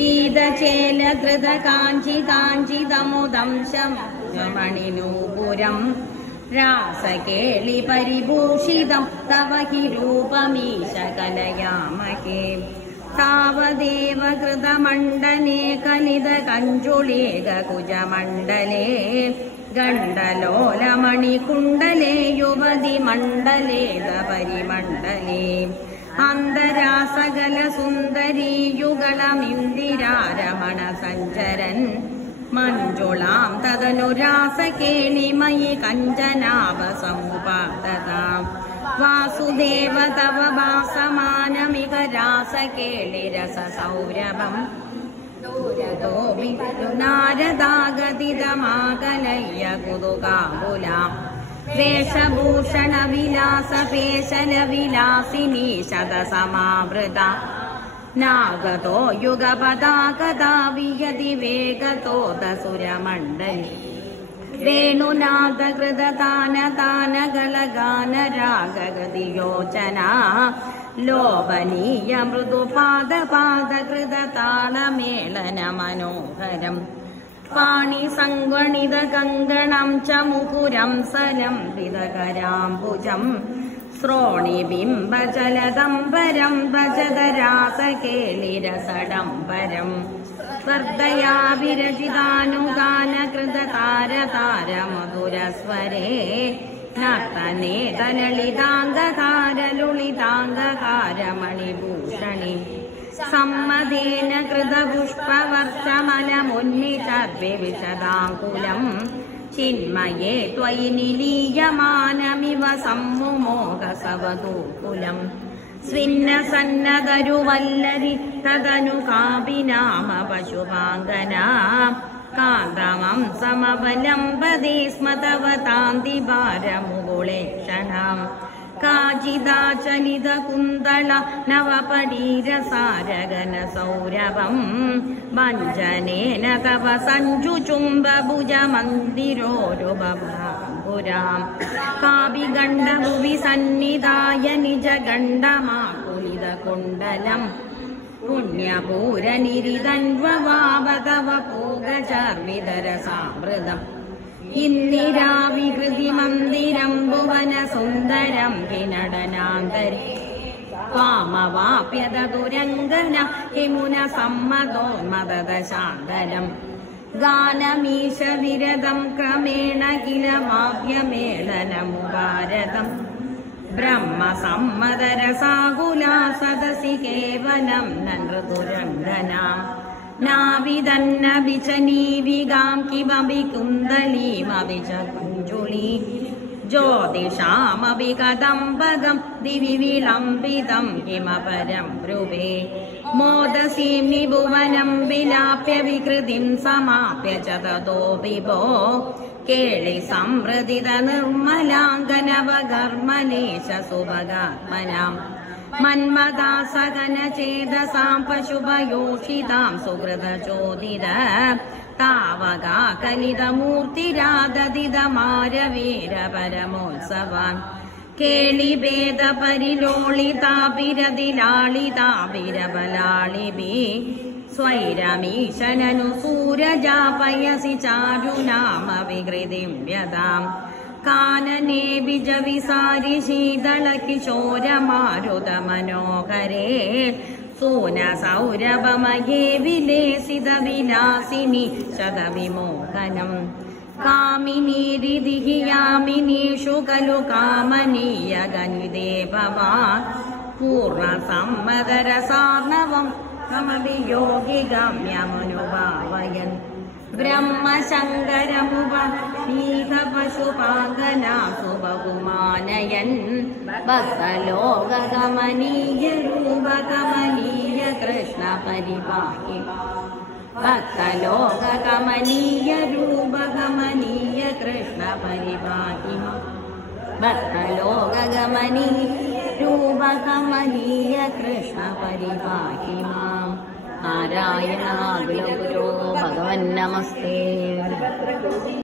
പീതചേലധൃത കാഞ്ചി കാഞ്ചിതമുദം ശമണിനൂപുരം രാസകേളി പരിഭൂഷിതം തവ he രൂപമീശ കലയാമഹേ താവദേവ കൃതമണ്ഡലേ Kalita കഞ്ചുളേക കുജമണ്ഡലേ ഗണ്ഡലോലമണികുണ്ഡലേ യുവതി മണ്ഡലേത പരിമണ്ഡലേ അന്തരാസകല സുന്ദരീ യുഗളമിന്ദിരാരമണ സഞ്ചരൻ മഞ്ജുളാം തദനുരാസകേളിമയി കഞ്ചനാവസമുപാദതാം വാസുദേവ തവ വാസമാനമിക രാസകേളിരസസൗരഭം നാരദാഗതിതമാകലയ്യ കുതുകാകുലാം വേഷഭൂഷണ വിലാസ പേശല വിലാസിനി ശതസമാവൃത നാഗതോ യുഗപദാഗതാ വിയതി വേഗതോ ദസുരമണ്ഡലി വേണുനാദകൃതതാനതാനഗളഗാന രാഗഗതിയോചന ലോഭനീയ മൃദുപാദപാദകൃതതാളമേളന മനോഹരം പാണി സംഗണിത കങ്കണം ച മുകുരം സലം വിദകരാംബുജം ശ്രോണിബിംബജലദംബരം ഭജതരാസകേളിരസഡംബരം സ്വർദ്ധയാ വിരചിതാനുഗാനകൃതതാരതാരമധുരസ്വരേ നർത്തനേ തലളിതാംഗകാരലുളിതാംഗകാരമണിഭൂഷണി സമ്മതേന കൃതപുഷ്പവർച്ചമലമുന്നിചർവിവിശദാങ്കുലം ചിന്മയേ ത്വയി നിലീയമാനമിവ സമ്മുമോഹസവതൂകുലം സ്വിന്നസന്നതരുവല്ലരി തദനുകാപിനാമ പശുപാങ്കന കാന്തമം സമവലംബദേ സ്മ തവ താന്തിഭാരമുകുളേക്ഷണാം കാചിദാചലിത കുന്തള നവപരീരസാരഗന സൗരഭം വഞ്ജനേന തവ സഞ്ജുചുംബഭുജ മന്ദിരോരുപുരാം കാപിഗണ്ഡഭുവി സന്നിധായ നിജഗണ്ഡമാകുലിത കുണ്ഡലം പുണ്യപൂരനിരിതന്വവാവതവ പൂഗചർവിതരസാമൃതം ഇന്ദിരാവികൃതി മന്ദിരം ഭുവന സുന്ദരം ഹിനടനാന്തരി വാമവാപ്യതദുരംഗന ഹിമുന സമ്മതോന്മദശാന്തരം ഗാനമീശ വിരദം ക്രമേണ കില വാപ്യമേളനമുപാരതം ബ്രഹ്മസമ്മതരസാകുലാ സദസി കേവലം നൃതുരംഗനാം നാവിദന്നഭിചനീവികാം കിമപി കുന്ദലീമഭിച കുഞ്ജുളി ജ്യോതിഷാമപി കദംബകം ദിവി വിളംബിതം കിമപരം ബ്രുവേ മോദസീംനി ഭുവനം വിലാപ്യ വികൃതിം സമാപ്യ ച തതോ വിഭോ കേളി സംവൃതിത നിർമ്മലാംഗനവകർമ്മലേശ സുഭഗാത്മനാം മന്മദാസകന ചേതസാം പശുഭയോഷിതാം സുഹൃതചോദിത താവകാ കലിതമൂർത്തിരാദതിതമാരവീര പരമോത്സവാൻ കേളിഭേദ പരിലോളിതാപിരതിലാളിതാപിരബലാളിഭി സ്വൈരമീശനനു സൂരജാപയസി ചാരുനാമ വികൃതിം വ്യതാം കാനനേ വിജവിസാരി ശീതള കിശോരമാരുത മനോഹരേ സൂന സൗരഭമയേ വിലേസിത വിലാസിനി ശതവിമോഹനം കാമിനീരിതിഹി യാമിനീഷു ഖലു കാമനീയ ഗനിതേ ഭവാൻ പൂർണ്ണ സമ്മതരസാർണവം സമഭിയോഗി ഗമ്യമനുഭാവയൻ ബ്രഹ്മശങ്കരമുപീത പശുപാങ്കനാസു ബഹുമാനയൻ ഭക്തലോകകമനീയ രൂപകമനീയ കൃഷ്ണ പരിപാഹി ഭക്തലോകകമനീയ രൂപകമനീയ കൃഷ്ണ പരിപാഹി ഭക്തലോകകമനീയ രൂപകമനീയ കൃഷ്ണ പരിപാഹി മാം നാരായണ ഗുരു ഭഗവൻ നമസ്തേ.